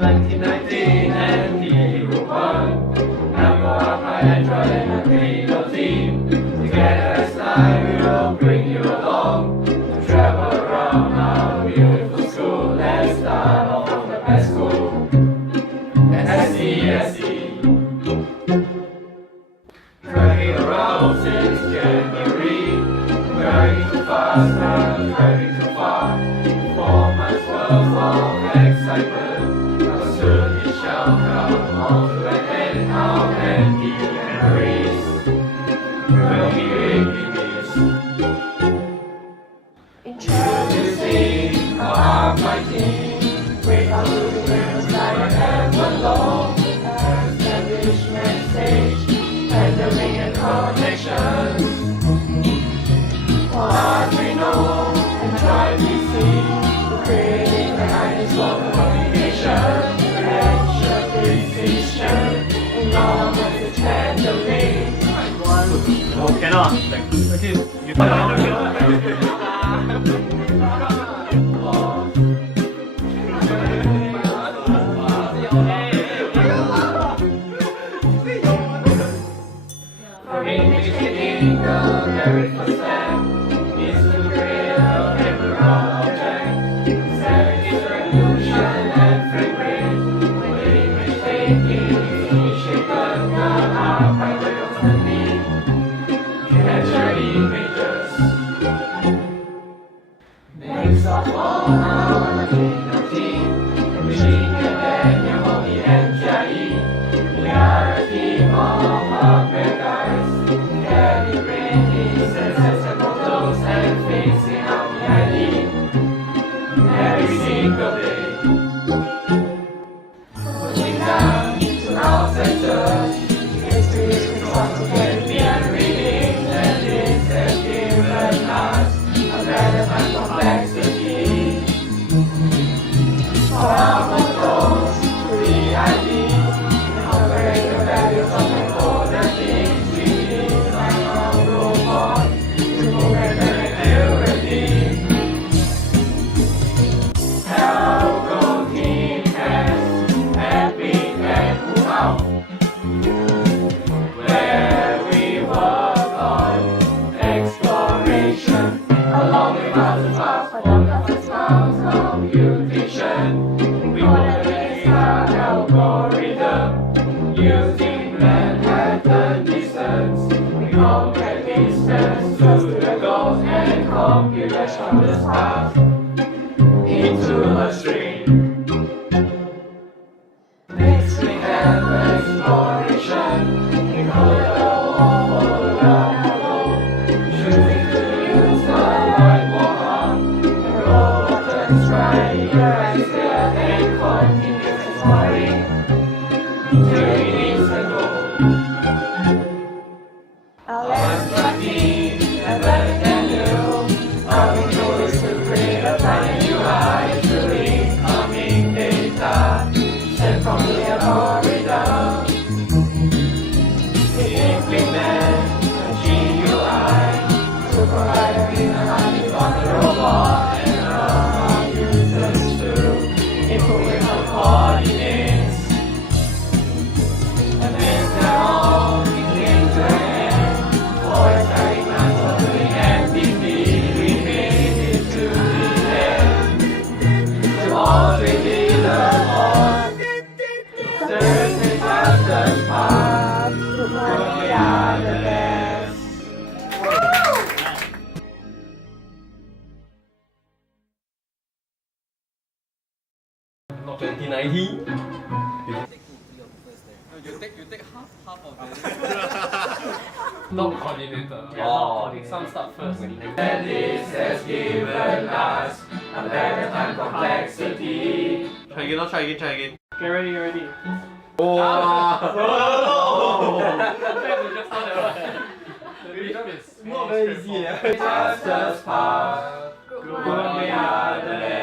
2019 NTU won. Now go up high and try and agree your team. Together as time we'll bring you along to travel around our beautiful school. Let's start off from the best school, SCSE. Driving around since January, driving too fast and driving too far. 4 months worth of excitement, but soon it shall come all to an end. Our NTU memories will be greatly missed. Introducing our fighting, with our movements like heaven long, establishment stage, pandering and connections. What we know and try to see, creating the highest form of communication, pressure, precision, enormous handling. Oh, cannot. Okay, you Indicating the very first step is to create a camera object. Set its resolution and frame rate. When image taking is initiated, the archive will constantly capture images. Next of all, our team, Machine and Daniel, the NTIE. We are a team of hardware guys, calibrating sensors and photos and fixing out the ID every single day. Pushing down to our sensors, histories we trust to get beyond reading, and this has given us a better time complexity. For our photos, to the ID, incorporate the values of important things we design our robot to move at very accurately. Hello team has epic and move out, where we work on exploration along with other tasks for the first class computation. We coordinate our algorithm using Manhattan distance. We compare distance to the goals and computation the stars into a string. Next we have exploration. We call it a follow, choosing to use the right one. The robot turns right, your eyes clear and continues exploring till it reaches the goal. Our team and better than you. Our goal is to create a brand new UI through incoming data sent from the algorithm. We implement a GUI to provide a cleaner handling on the robot and allow our users to input with our coordinates. And then they're all beginning to end. Voice carrying on totally MDP, we made it to the end. To all we did the most, serve the fastest path, we are the best. 2019. You take half of it. Not coordinator. Yeah, Oh, not coordinator. Some start first. And this has given us a better time complexity. Try again. Get ready, get ready. Oh! Just how that one. The rhythm is Not very easy, straightforward. Fastest path, we are the best.